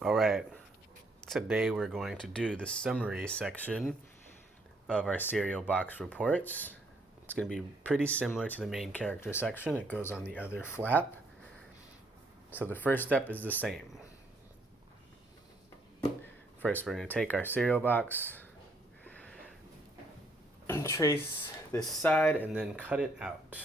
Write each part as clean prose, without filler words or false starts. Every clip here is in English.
All right, today we're going to do the summary section of our cereal box reports. It's going to be pretty similar to the main character section. It goes on the other flap. So the first step is the same. First, we're going to take our cereal box, trace this side, and then cut it out.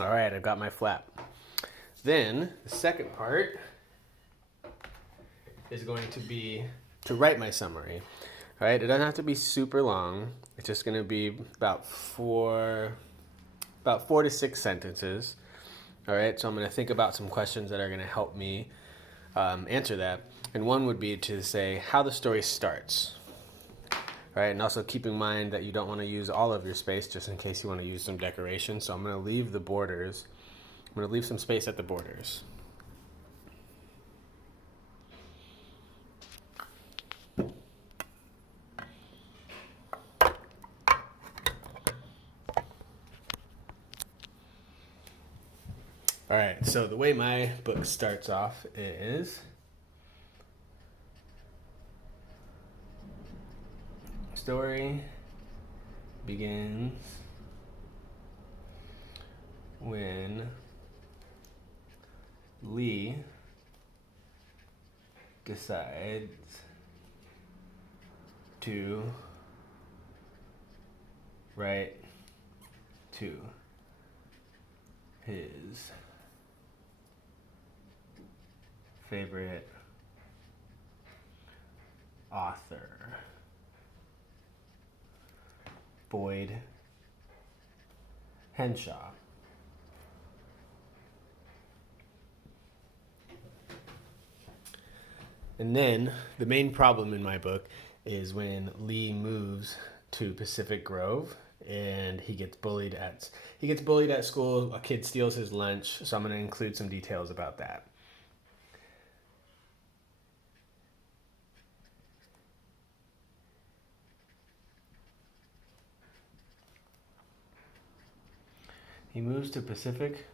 All right, I've got my flap. Then the second part is going to be to write my summary. All right, it doesn't have to be super long. It's just going to be about four to six sentences. All right, so I'm going to think about some questions that are going to help me answer that. And one would be to say how the story starts. All right, and also keep in mind that you don't want to use all of your space just in case you want to use some decoration. So I'm going to leave the borders. I'm going to leave some space at the borders. All right, so the way my book starts off is story begins when Lee decides to write to his favorite author, Boyd Henshaw. And then the main problem in my book is when Lee moves to Pacific Grove and he gets bullied at school. A kid steals his lunch, so I'm going to include some details about that. He moves to Pacific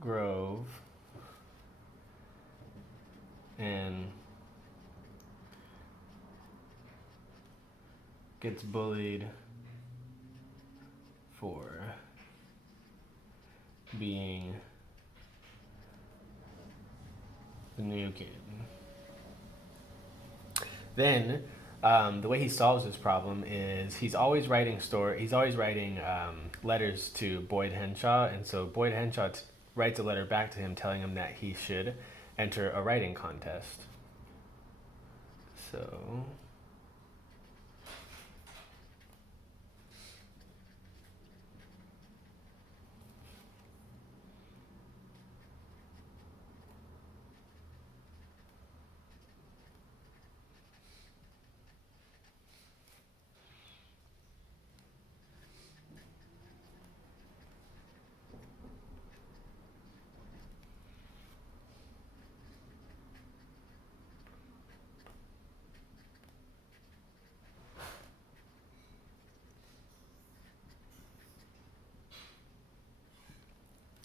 Grove and gets bullied for being the new kid. Then the way he solves this problem is he's always writing letters to Boyd Henshaw, and so Boyd Henshaw writes a letter back to him telling him that he should enter a writing contest. So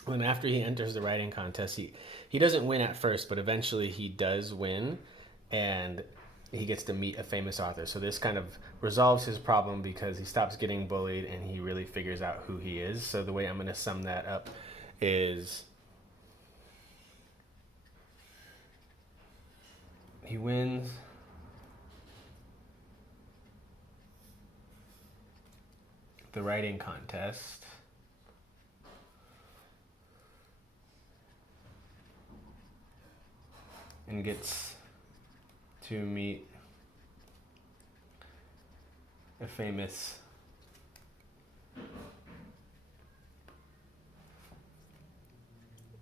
when after he enters the writing contest, he doesn't win at first, but eventually he does win, and he gets to meet a famous author. So this kind of resolves his problem because he stops getting bullied and he really figures out who he is. So the way I'm going to sum that up is he wins the writing contest and gets to meet a famous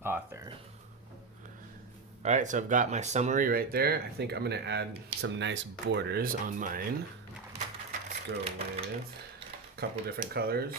author. All right, so I've got my summary right there. I think I'm gonna add some nice borders on mine. Let's go with a couple different colors.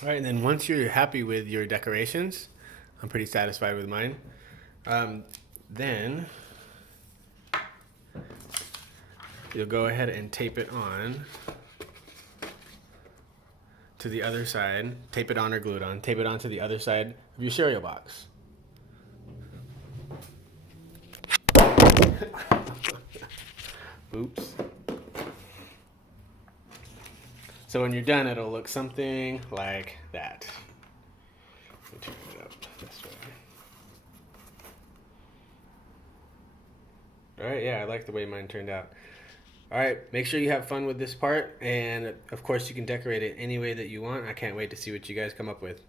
All right, and then once you're happy with your decorations, I'm pretty satisfied with mine. Then you'll go ahead and tape it on to the other side. Tape it on or glue it on. Tape it on to the other side of your cereal box. Oops. So when you're done, it'll look something like that. Let me turn it up this way. All right, yeah, I like the way mine turned out. All right, make sure you have fun with this part, and of course you can decorate it any way that you want. I can't wait to see what you guys come up with.